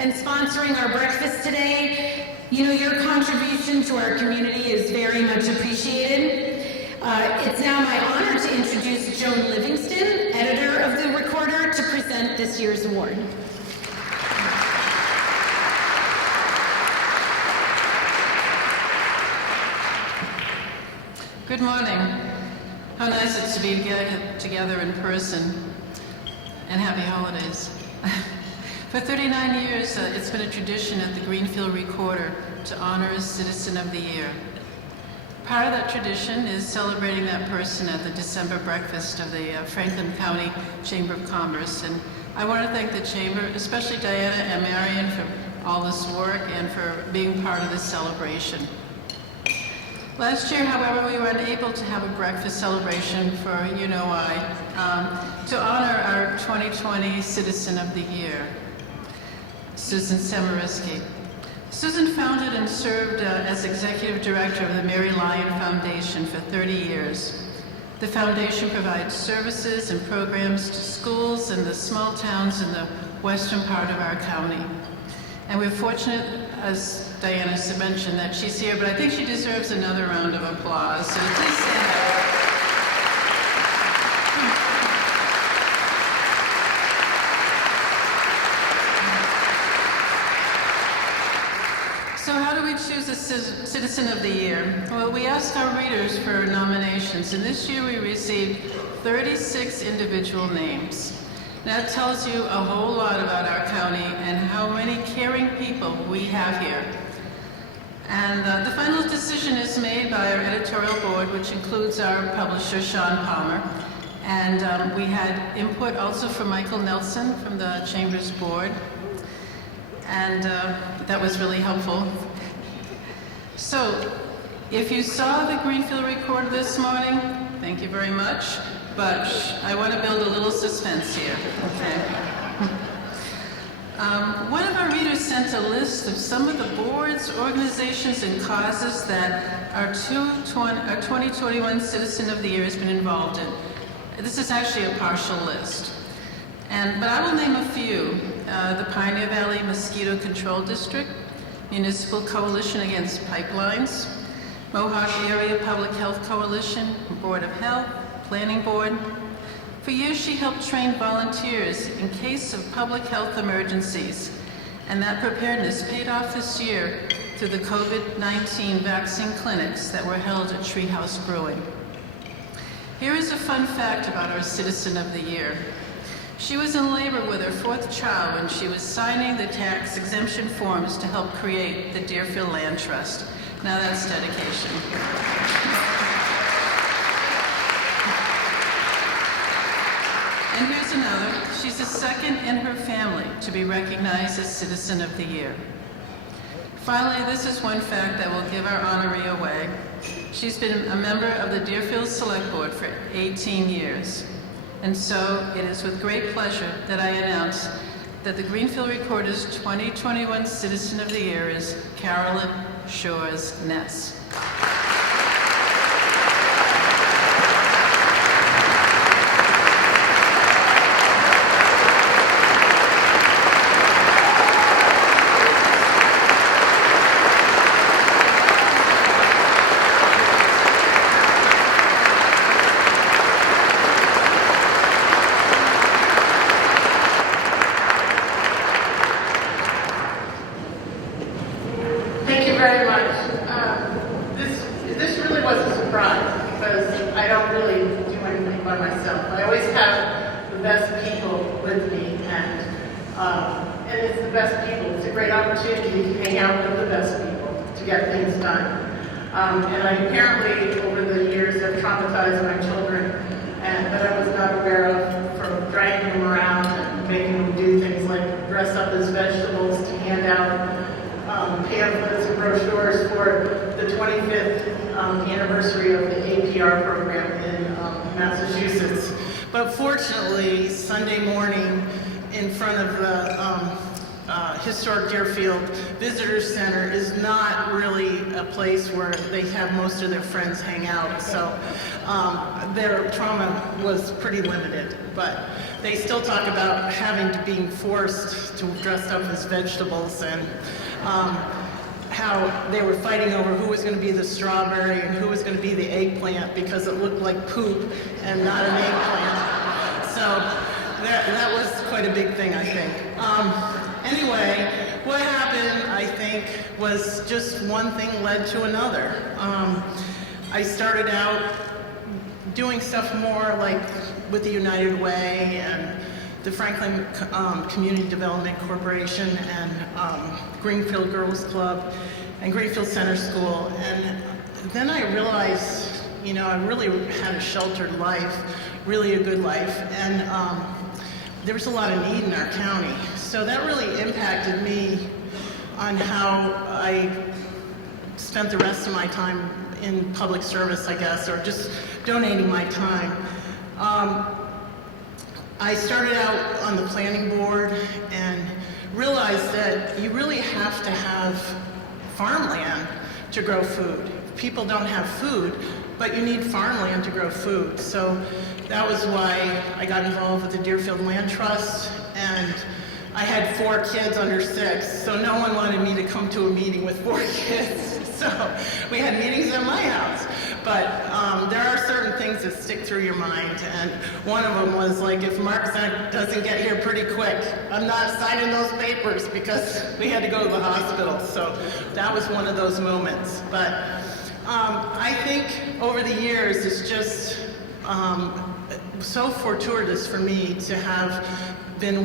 and sponsoring our breakfast today. You know, your contribution to our community is very much appreciated. It's now my honor to introduce Joan Livingston, editor of the Recorder, to present this year's award. Good morning. How nice it's to be together in person, and happy holidays. For 39 years, it's been a tradition at the Greenfield Recorder to honor a Citizen of the Year. Part of that tradition is celebrating that person at the December breakfast of the Franklin County Chamber of Commerce. And I want to thank the Chamber, especially Diana and Marion, for all this work and for being part of this celebration. Last year, however, we were unable to have a breakfast celebration for you know why, to honor our 2020 Citizen of the Year, Susan Semeriski. Susan founded and served as executive director of the Mary Lyon Foundation for 30 years. The foundation provides services and programs to schools in the small towns in the western part of our county. And we're fortunate, as Diana mentioned, that she's here, but I think she deserves another round of applause. So please stand up. So how do we choose a Citizen of the Year? Well, we asked our readers for nominations, and this year we received 36 individual names. That tells you a whole lot about our county and how many caring people we have here. And the final decision is made by our editorial board, which includes our publisher, Sean Palmer. And we had input also from Michael Nelson from the Chamber's board. And that was really helpful. So, if you saw the Greenfield Recorder this morning, thank you very much. But I want to build a little suspense here, okay? One of our readers sent a list of some of the boards, organizations, and causes that our 2021 Citizen of the Year has been involved in. This is actually a partial list. But I will name a few. The Pioneer Valley Mosquito Control District, Municipal Coalition Against Pipelines, Mohawk Area Public Health Coalition, Board of Health, Planning Board. For years, she helped train volunteers in case of public health emergencies, and that preparedness paid off this year through the COVID-19 vaccine clinics that were held at Treehouse Brewing. Here is a fun fact about our Citizen of the Year. She was in labor with her 4th child when she was signing the tax exemption forms to help create the Deerfield Land Trust. Now that's dedication. And here's another. She's the second in her family to be recognized as Citizen of the Year. Finally, this is one fact that will give our honoree away. She's been a member of the Deerfield Select Board for 18 years. And so it is with great pleasure that I announce that the Greenfield Recorder's 2021 Citizen of the Year is Carolyn Shores Ness. And I apparently, over the years, have traumatized my children, and that I was not aware of, from dragging them around and making them do things like dress up as vegetables to hand out pamphlets and brochures for the 25th anniversary of the APR program in Massachusetts. But fortunately, Sunday morning, in front of the historic Deerfield Visitor Center is not really a place where they have most of their friends hang out, so their trauma was pretty limited. But they still talk about being forced to dress up as vegetables, and how they were fighting over who was going to be the strawberry and who was going to be the eggplant because it looked like poop and not an eggplant. So that was quite a big thing, I think. Anyway, what happened, I think, was just one thing led to another. I started out doing stuff more like with the United Way and the Franklin Community Development Corporation and Greenfield Girls Club and Greenfield Center School. And then I realized, you know, I really had a sheltered life, really a good life, and there was a lot of need in our county. So that really impacted me on how I spent the rest of my time in public service, I guess, or just donating my time. I started out on the planning board and realized that you really have to have farmland to grow food. People don't have food, but you need farmland to grow food. So that was why I got involved with the Deerfield Land Trust, and I had 4 kids under 6, so no one wanted me to come to a meeting with 4 kids. So we had meetings at my house. But there are certain things that stick through your mind, and one of them was like, if Mark doesn't get here pretty quick, I'm not signing those papers, because we had to go to the hospital. So that was one of those moments. But I think over the years, it's just so fortuitous for me to have been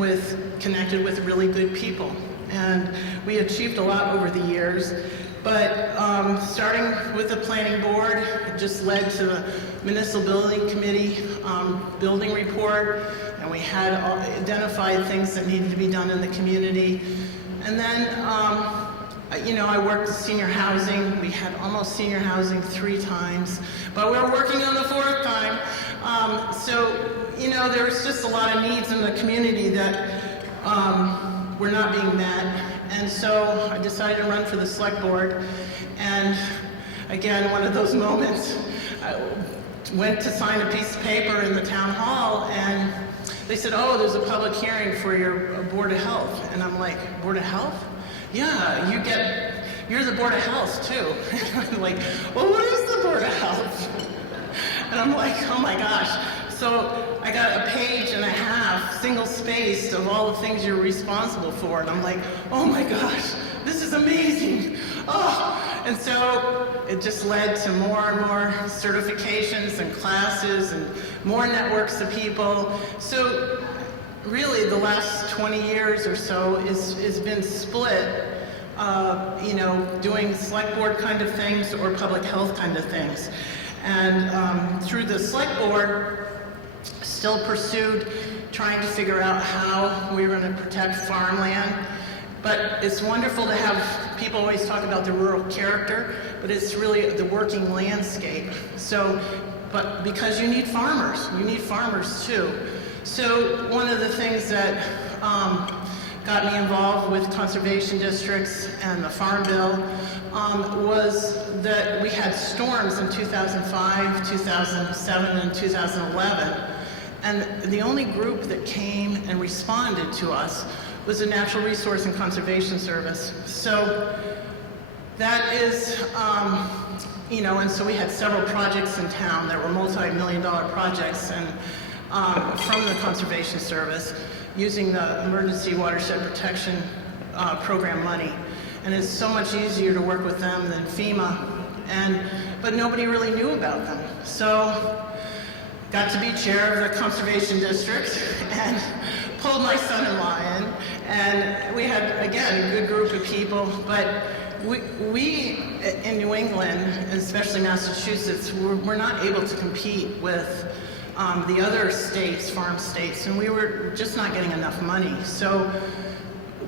connected with really good people. And we achieved a lot over the years. But starting with the planning board, it just led to the municipal building committee building report, and we had identified things that needed to be done in the community. And then, you know, I worked senior housing. We had almost senior housing 3 times, but we were working on the 4th time. So, you know, there was just a lot of needs in the community that were not being met. And so I decided to run for the select board. And again, one of those moments, I went to sign a piece of paper in the town hall, and they said, oh, there's a public hearing for your Board of Health. And I'm like, Board of Health? Yeah, you're the Board of Health too. I'm like, well, what is the Board of Health? And I'm like, oh my gosh. So I got a page and a half, single-spaced, of all the things you're responsible for. And I'm like, oh my gosh, this is amazing. Oh, and so it just led to more and more certifications and classes and more networks of people. So really the last 20 years or so is been split, you know, doing select board kind of things or public health kind of things. And through the select board, still pursued trying to figure out how we were going to protect farmland. But it's wonderful to have, people always talk about the rural character, but it's really the working landscape. So, but because you need farmers too. So one of the things that got me involved with conservation districts and the Farm Bill was that we had storms in 2005, 2007, and 2011. And the only group that came and responded to us was the Natural Resource and Conservation Service. So that is, you know, and so we had several projects in town that were multi-million-dollar projects, and from the Conservation Service, using the Emergency Watershed Protection Program money. And it's so much easier to work with them than FEMA, but nobody really knew about them. So got to be chair of the Conservation District and pulled my son-in-law in. And we had, again, a good group of people, but we in New England, especially Massachusetts, we're not able to compete with the other states, farm states, and we were just not getting enough money. So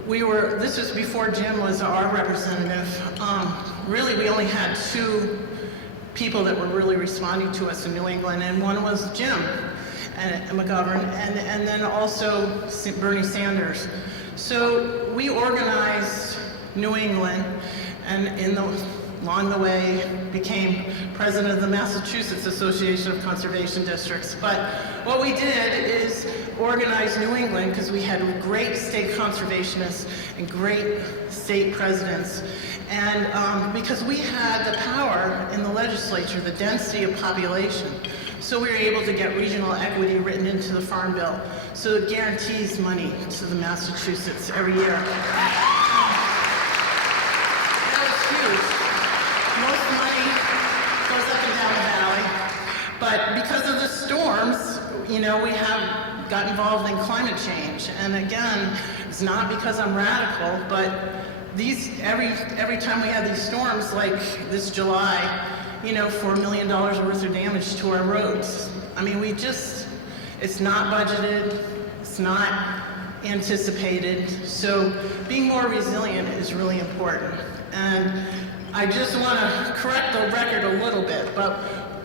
this was before Jim was our representative. Really, we only had 2 people that were really responding to us in New England, and one was Jim and McGovern, and then also Bernie Sanders. So we organized New England, and in the along the way, became president of the Massachusetts Association of Conservation Districts. But what we did is organize New England, because we had great state conservationists and great state presidents. And because we had the power in the legislature, the density of population, so we were able to get regional equity written into the Farm Bill. So it guarantees money to the Massachusetts every year. That was huge. Most money goes up and down the valley. But because of the storms, you know, we have got involved in climate change. And again, it's not because I'm radical, but every time we had these storms, like this July, you know, $4 million worth of damage to our roads. I mean, it's not budgeted, it's not anticipated, so being more resilient is really important. And I just want to correct the record a little bit, but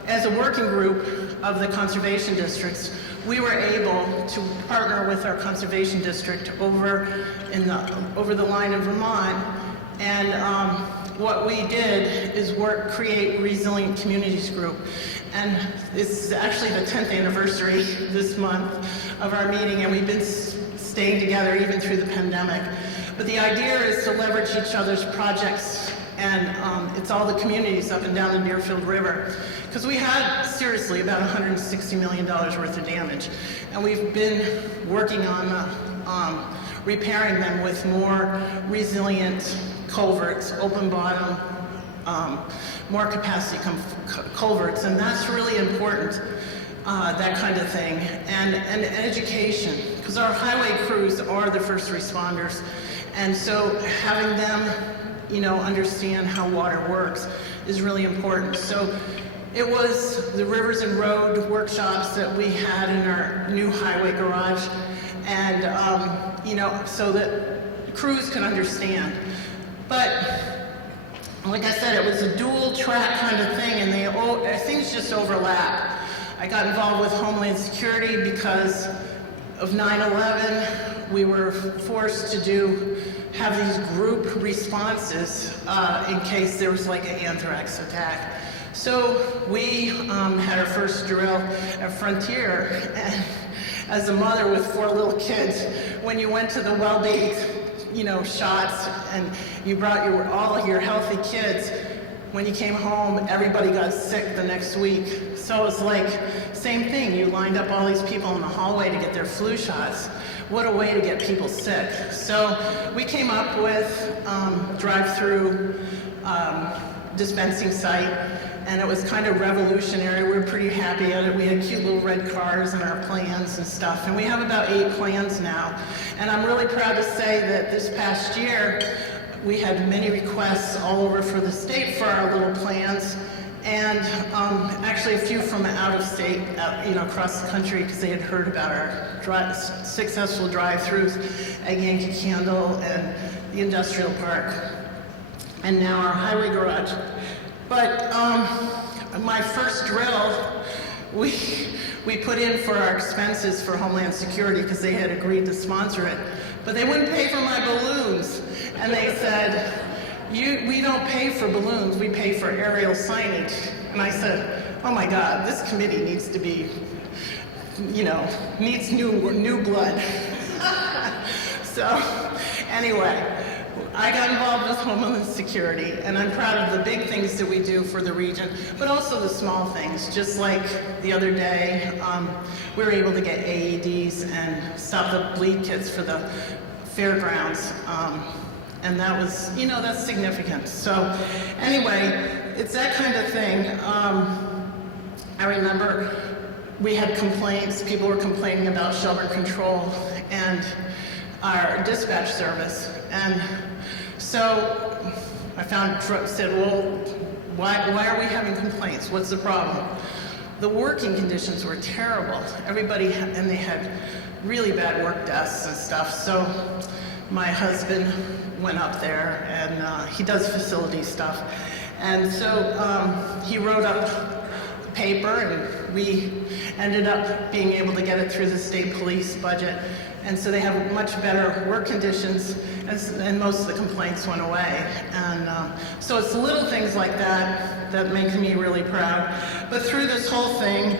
as a working group of the conservation districts, we were able to partner with our conservation district over the line in Vermont, and what we did is create Resilient Communities Group. And it's actually the 10th anniversary this month of our meeting, and we've been staying together even through the pandemic. But the idea is to leverage each other's projects, and it's all the communities up and down the Deerfield River. Because we had, seriously, about $160 million worth of damage. And we've been working on repairing them with more resilient culverts, open bottom, more capacity culverts, and that's really important, that kind of thing. And education, because our highway crews are the first responders, and so having them, you know, understand how water works is really important. So it was the Rivers and Road workshops that we had in our new highway garage, and you know, so that crews can understand. But like I said, it was a dual track kind of thing, and things just overlap. I got involved with Homeland Security because of 9/11. We were forced to have these group responses in case there was like an anthrax attack. So we had our first drill at Frontier, and as a mother with 4 little kids, when you went to the well-baked, you know, shots, and you brought all of your healthy kids, when you came home, everybody got sick the next week. So it's like, same thing, you lined up all these people in the hallway to get their flu shots. What a way to get people sick. So we came up with drive-through dispensing site, and it was kind of revolutionary. We were pretty happy at it. We had cute little red cars and our plans and stuff, and we have about 8 plans now. And I'm really proud to say that this past year, we had many requests all over for the state for our little plans, and actually a few from out of state, you know, across the country, because they had heard about our successful drive-throughs at Yankee Candle and the industrial park, and now our highway garage. But my first drill, we put in for our expenses for Homeland Security because they had agreed to sponsor it, but they wouldn't pay for my balloons. And they said, we don't pay for balloons, we pay for aerial signage. And I said, oh my God, this committee needs to be, you know, needs new blood. So anyway, I got involved with Homeland Security, and I'm proud of the big things that we do for the region, but also the small things. Just like the other day, we were able to get AEDs and stop the bleed kits for the fairgrounds. And that was, you know, that's significant. So anyway, it's that kind of thing. I remember we had complaints, people were complaining about shelter control and our dispatch service. And so I said, well, why are we having complaints? What's the problem? The working conditions were terrible. And they had really bad work desks and stuff. So my husband went up there, and he does facility stuff. And so he wrote up a paper, and we ended up being able to get it through the state police budget and so they have much better work conditions, and most of the complaints went away. And so it's little things like that that make me really proud. But through this whole thing,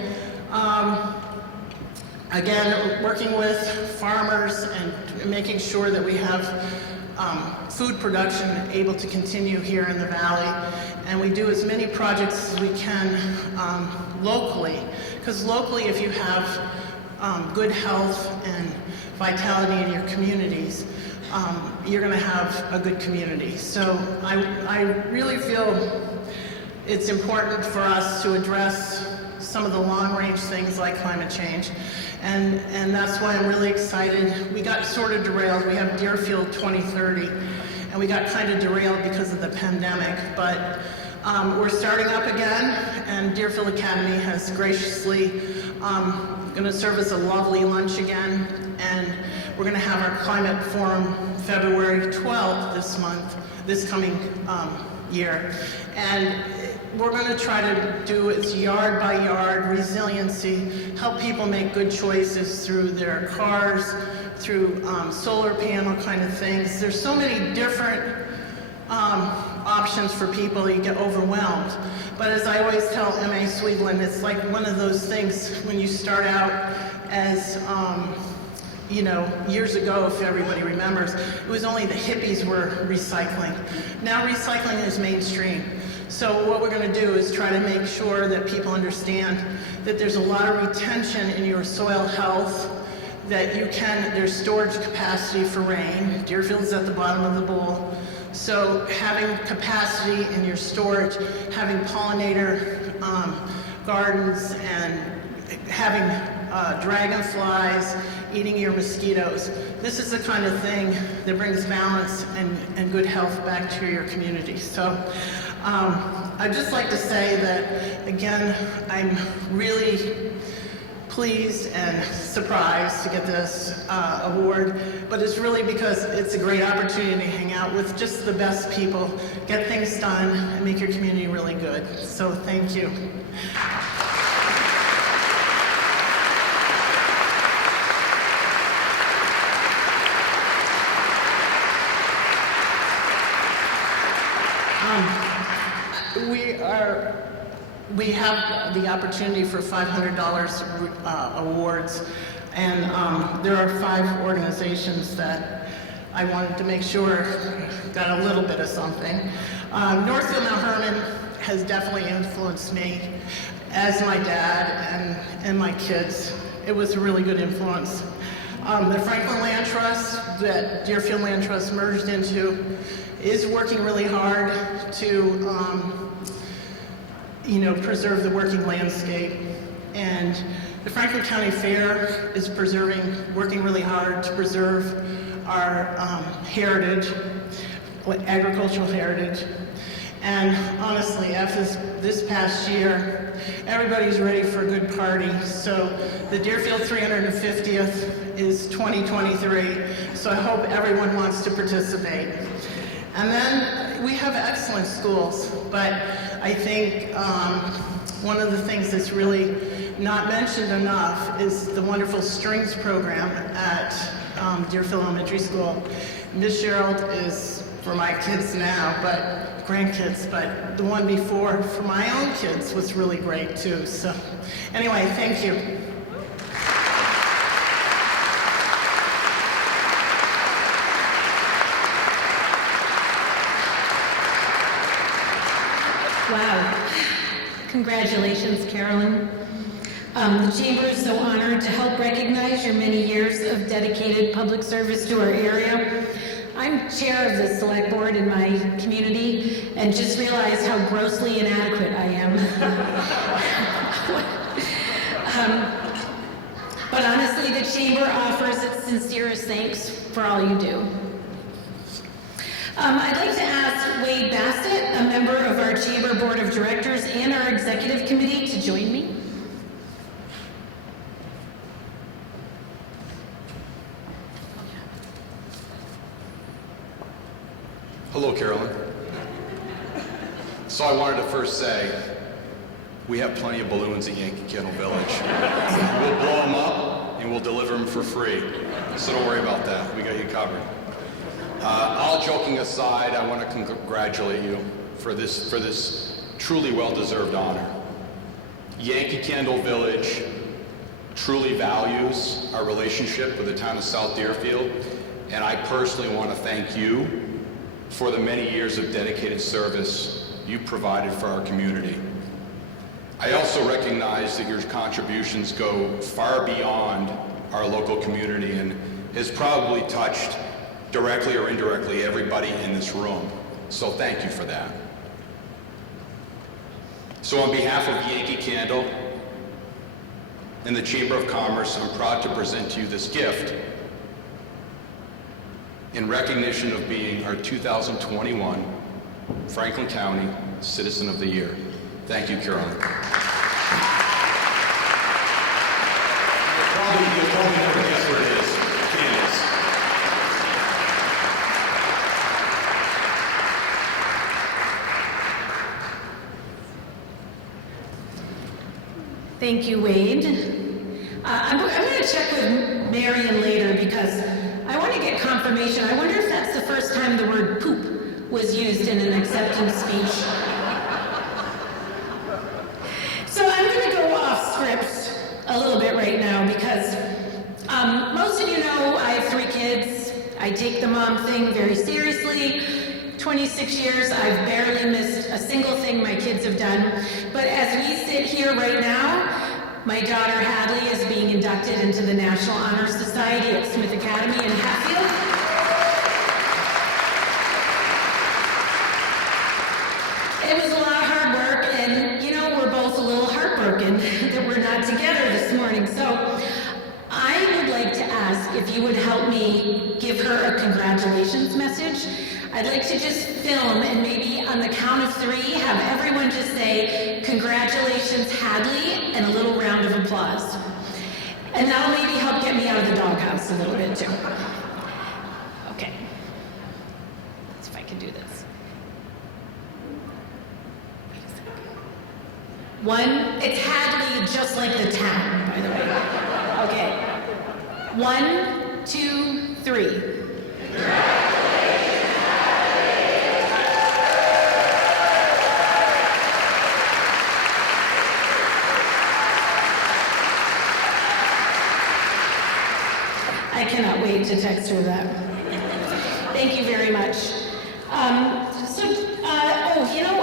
again, working with farmers and making sure that we have food production able to continue here in the valley. And we do as many projects as we can locally, because locally, if you have good health and vitality in your communities, you're going to have a good community. So I really feel it's important for us to address some of the long-range things like climate change. And that's why I'm really excited. We got sort of derailed. We have Deerfield 2030, and we got kind of derailed because of the pandemic. But we're starting up again, and Deerfield Academy has graciously going to serve us a lovely lunch again. And we're going to have our climate forum February 12th this coming year. And we're going to try to do it yard by yard resiliency, help people make good choices through their cars, through solar panel kind of things. There's so many different options for people, you get overwhelmed. But as I always tell M.A. Sweetland, it's like one of those things when you start out as, years ago, if everybody remembers, it was only the hippies were recycling. Now recycling is mainstream. So what we're going to do is try to make sure that people understand that there's a lot of retention in your soil health, that there's storage capacity for rain. Deerfield's at the bottom of the bowl. So having capacity in your storage, having pollinator gardens, and having dragonflies eating your mosquitoes. This is the kind of thing that brings balance and good health back to your community. So I'd just like to say that, again, I'm really pleased and surprised to get this award, but it's really because it's a great opportunity to hang out with just the best people, get things done, and make your community really good. So thank you. We have the opportunity for $500 awards, and there are 5 organizations that I wanted to make sure got a little bit of something. Northfield Mount Hermon has definitely influenced me, as my dad and my kids. It was a really good influence. The Franklin Land Trust that Deerfield Land Trust merged into is working really hard to preserve the working landscape. And the Franklin County Fair is working really hard to preserve our heritage, agricultural heritage. And honestly, after this past year, everybody's ready for a good party. So the Deerfield 350th is 2023, so I hope everyone wants to participate. And then we have excellent schools, but I think one of the things that's really not mentioned enough is the wonderful strings program at Deerfield Elementary School. Miss Gerald is for my kids now, but grandkids, but the one before for my own kids was really great too. So anyway, thank you. Wow. Congratulations, Carolyn. The Chamber is so honored to help recognize your many years of dedicated public service to our area. I'm chair of the select board in my community and just realized how grossly inadequate I am. But honestly, the Chamber offers its sincerest thanks for all you do. I'd like to ask Wade Bassett, a member of our Chamber Board of Directors and our Executive Committee, to join me. Hello, Carolyn. So I wanted to first say, we have plenty of balloons at Yankee Candle Village. We'll blow them up and we'll deliver them for free. So don't worry about that. We got you covered. All joking aside, I want to congratulate you for this truly well-deserved honor. Yankee Candle Village truly values our relationship with the town of South Deerfield, and I personally want to thank you for the many years of dedicated service you provided for our community. I also recognize that your contributions go far beyond our local community and has probably touched directly or indirectly everybody in this room. So thank you for that. So on behalf of Yankee Candle and the Chamber of Commerce, I'm proud to present to you this gift in recognition of being our 2021 Franklin County Citizen of the Year. Thank you, Carolyn. You'll probably never guess what it is. Candace. Thank you, Wade. I'm going to check with Marion later because I want to get confirmation. I wonder if that's the first time the word poop was used in an acceptance speech. So I'm going to go off script a little bit right now because most of you know I have 3 kids. I take the mom thing very seriously. 26 years, I've barely missed a single thing my kids have done. But as we sit here right now, my daughter Hadley is being inducted into the National Honor Society at Smith Academy in Hatfield. It was a lot of hard work, and you know, we're both a little heartbroken that we're not together this morning. So I would like to ask if you would help me give her a congratulations message. I'd like to just film and maybe on the count of 3, have everyone just say, "Congratulations, Hadley," and a little round of applause. And that'll maybe help get me out of the doghouse a little bit too. Okay. Let's see if I can do this. Wait a second. 1, it's Hadley just like the town, by the way. Okay. 1, 2, 3. I cannot wait to text her that. Thank you very much. You know,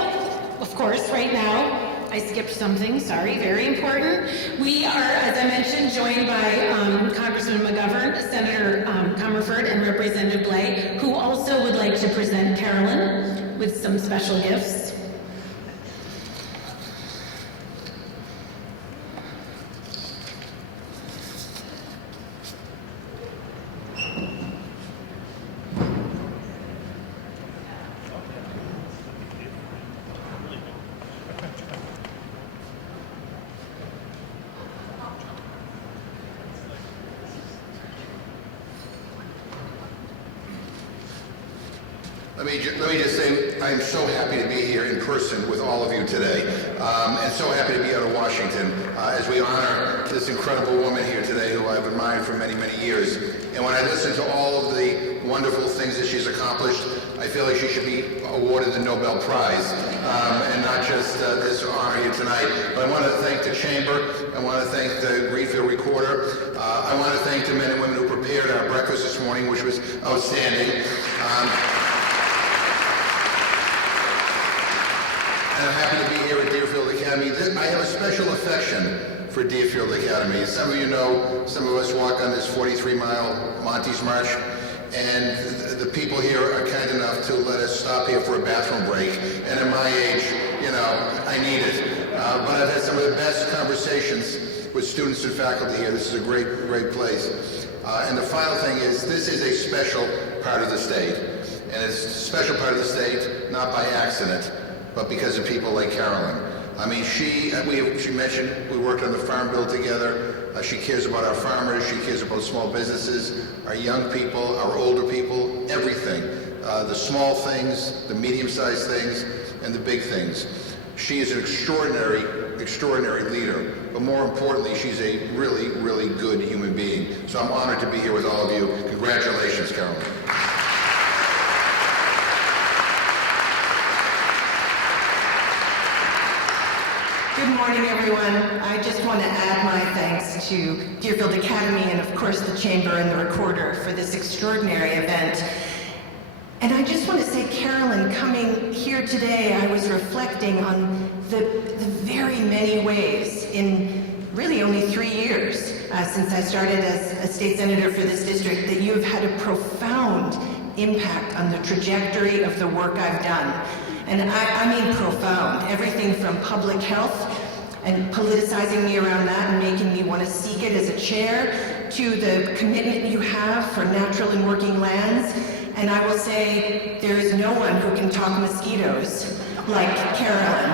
of course, right now, I skipped something, sorry, very important. We are, as I mentioned, joined by Congressman McGovern, Senator Comerford, and Representative Blais, who also would like to present Carolyn with some special gifts. Let me just say, I am so happy to be here in person with all of you today, and so happy to be out of Washington as we honor this incredible woman here today who I've admired for many, many years. And when I listen to all of the wonderful things that she's accomplished, I feel like she should be awarded the Nobel Prize, and not just this honor here tonight. But I want to thank the Chamber. I want to thank the Greenfield Recorder. I want to thank the men and women who prepared our breakfast this morning, which was outstanding. And I'm happy to be here at Deerfield Academy. I have a special affection for Deerfield Academy. Some of you know, some of us walk on this 43-mile Montes March, and the people here are kind enough to let us stop here for a bathroom break. And at my age, you know, I need it. But I've had some of the best conversations with students and faculty here. This is a great, great place. And the final thing is, this is a special part of the state. And it's a special part of the state, not by accident, but because of people like Carolyn. I mean, she mentioned we worked on the Farm Bill together. She cares about our farmers. She cares about small businesses, our young people, our older people, everything. The small things, the medium-sized things, and the big things. She is an extraordinary extraordinary leader, but more importantly, she's a really, really good human being. So I'm honored to be here with all of you. Congratulations, Carolyn. Good morning, everyone. I just want to add my thanks to Deerfield Academy and, of course, the Chamber and the Recorder for this extraordinary event. And I just want to say, Carolyn, coming here today, I was reflecting on the very many ways in really only 3 years since I started as a state senator for this district that you have had a profound impact on the trajectory of the work I've done. And I mean profound. Everything from public health and politicizing me around that and making me want to seek it as a chair, to the commitment you have for natural and working lands. And I will say, there is no one who can talk mosquitoes like Carolyn.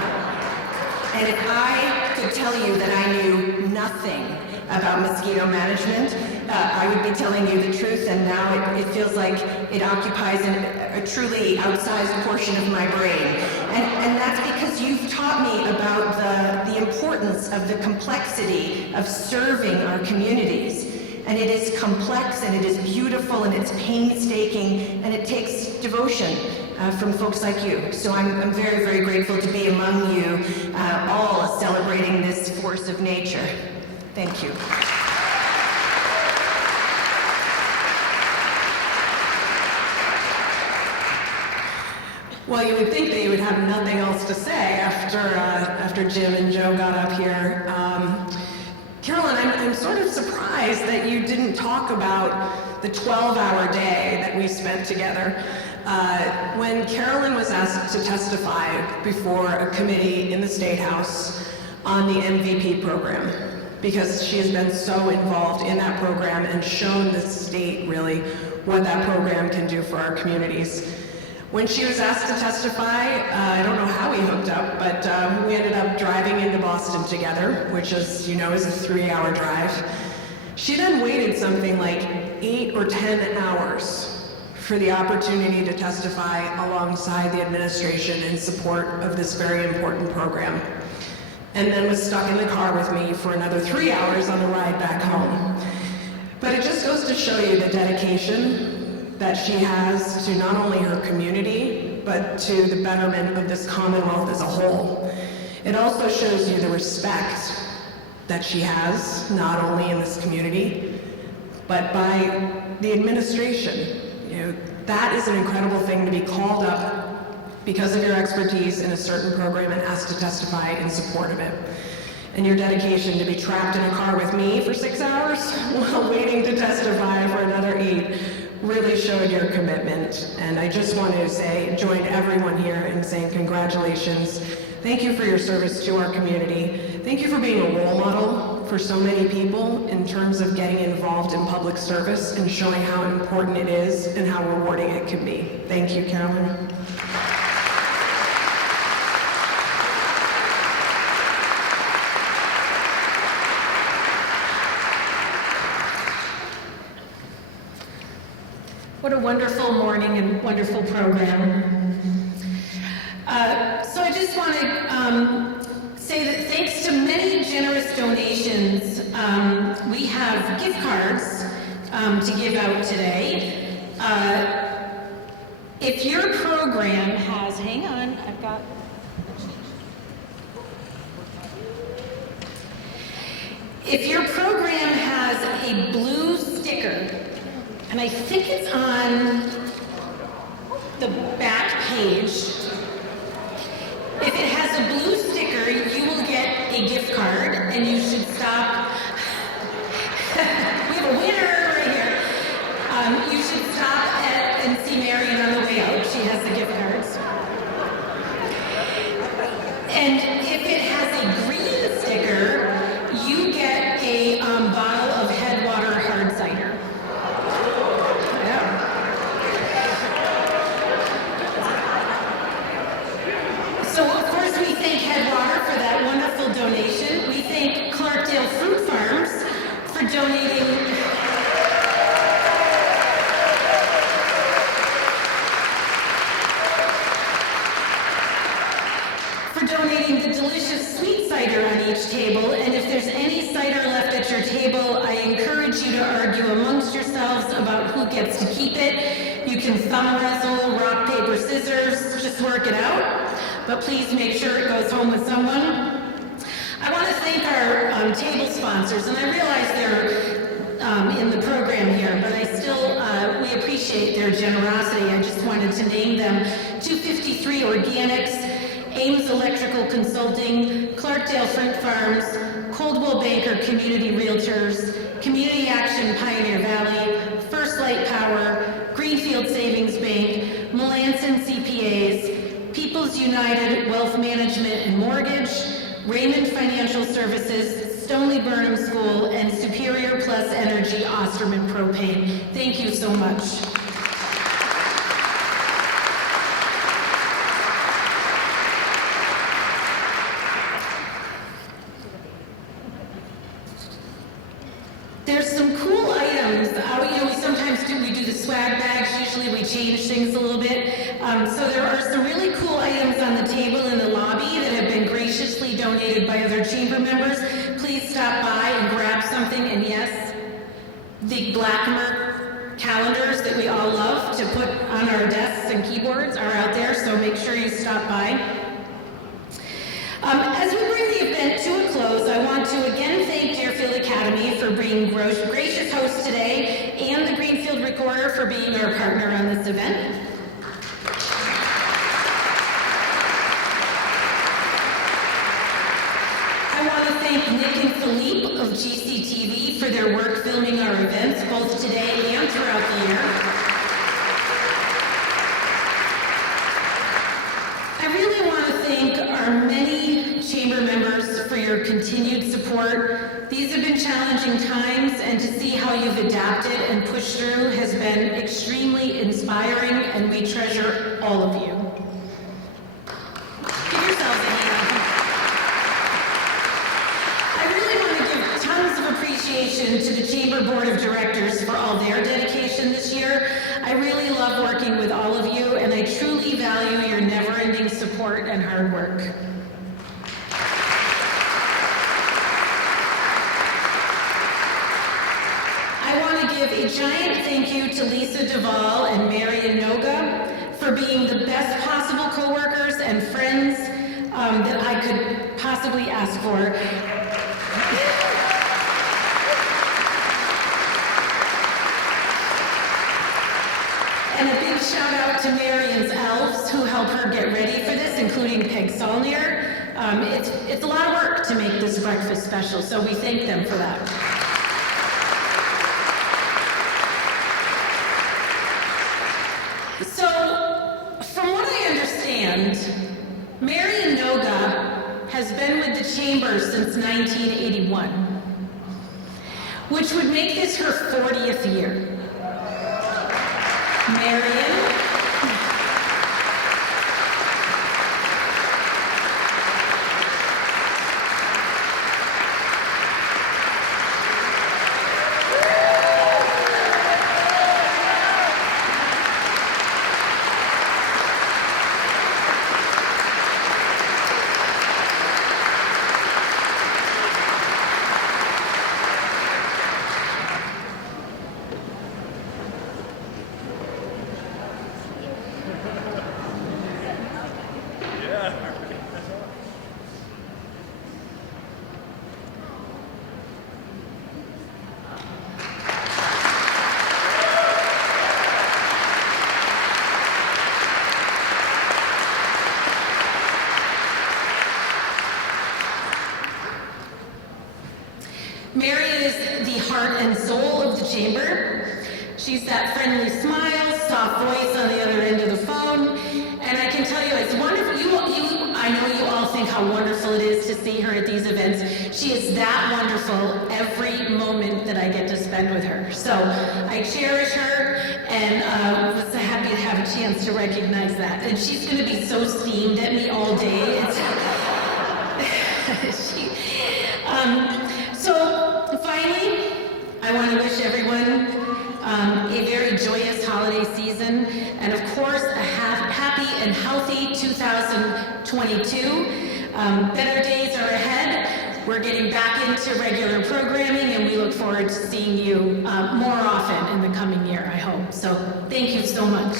And if I could tell you that I knew nothing about mosquito management, I would be telling you the truth, and now it feels like it occupies a truly outsized portion of my brain. And that's because you've taught me about the importance of the complexity of serving our communities. And it is complex, and it is beautiful, and it's painstaking, and it takes devotion from folks like you. So I'm very, very grateful to be among you, all celebrating this force of nature. Thank you. Well, you would think that you would have nothing else to say after Jim and Joe got up here. Carolyn, I'm sort of surprised that you didn't talk about the 12-hour day that we spent together. When Carolyn was asked to testify before a committee in the State House on the MVP program, because she has been so involved in that program and shown the state really what that program can do for our communities. When she was asked to testify, I don't know how we hooked up, but we ended up driving into Boston together, which, as you know, is a 3-hour drive. She then waited something like 8 or 10 hours for the opportunity to testify alongside the administration in support of this very important program, and then was stuck in the car with me for another 3 hours on the ride back home. But it just goes to show you the dedication that she has to not only her community, but to the betterment of this Commonwealth as a whole. It also shows you the respect that she has, not only in this community, but by the administration. You know, that is an incredible thing, to be called up because of your expertise in a certain program and asked to testify in support of it. And your dedication to be trapped in a car with me for 6 hours while waiting to testify for another 8 really showed your commitment. And I just want to say, join everyone here in saying congratulations. Thank you for your service to our community. Thank you for being a role model for so many people in terms of getting involved in public service and showing how important it is and how rewarding it can be. Thank you, Carolyn. What a wonderful morning and wonderful program. So I just want to say that thanks to many generous donations, we have gift cards to give out today. If your program has, hang on, I've got, if your program has a blue sticker, and I think it's on the back page. If it has a blue sticker, you will get a gift card, and you should stop. We have a winner right here. You should stop and see Marion on the way out. She has the gift cards. And if it has a green sticker, you get a bottle of Headwater hard cider. So, of course, we thank Headwater for that wonderful donation. We thank Clarkdale Fruit Farms for donating. each table, and if there's any cider left at your table, I encourage you to argue amongst yourselves about who gets to keep it. You can thumb wrestle, rock, paper, scissors, just work it out, but please make sure it goes home with someone. I want to thank our table sponsors, and I realize they're in the program here, but I still, we appreciate their generosity. I just wanted to name them: 253 Organics, Ames Electrical Consulting, Clarkdale Fruit Farms, Coldwell Banker Community Realtors, Community Action Pioneer Valley, First Light Power, Greenfield Savings Bank, Melanson CPAs, People's United Wealth Management and Mortgage, Raymond Financial Services, Stoneleigh Burnham School, and Superior Plus Energy Osterman Propane. Thank you so much. There's some cool items. We sometimes do the swag bags. Usually we change things a little bit. So there are some really cool items on the table in the lobby that have been graciously donated by other chamber members. Please stop by and grab something. And yes, the Blackmer calendars that we all love to put on our desks and keyboards are out there, so make sure you stop by. As we bring the event to a close, I want to again thank Deerfield Academy for being gracious hosts today, and the Greenfield Recorder for being our partner on this event. I want to thank Nick and Philippe of GCTV for their work filming our events, both today and throughout the year. I really want to thank our many chamber members for your continued support. These have been challenging times, and to see how you've adapted and pushed through has been extremely inspiring, and we treasure all of you. Give yourselves a hand. I really want to give tons of appreciation to the Chamber Board of Directors for all their dedication this year. I really love working with all of you, and I truly value your never-ending support and hard work. I want to give a giant thank you to Lisa Duvall and Marion Noga for being the best possible coworkers and friends that I could possibly ask for. And a big shout out to Marion's elves who help her get ready for this, including Peg Saulnier. It's a lot of work to make this breakfast special, so we thank them for that. So, from what I understand, Marion Noga has been with the Chamber since 1981, which would make this her 40th year. Marion. Marion is the heart and soul of the Chamber. She's that friendly smile, soft voice on the other end of the phone, and I can tell you it's wonderful. I know you all think how wonderful it is to see her at these events. She is that wonderful every moment that I get to spend with her. So I cherish her, and was so happy to have a chance to recognize that. And she's going to be so steamed at me all day. So finally, I want to wish everyone a very joyous holiday season, and of course, a happy and healthy 2022. Better days are ahead. we're getting back into regular programming, and we look forward to seeing you more often in the coming year, I hope. So thank you so much.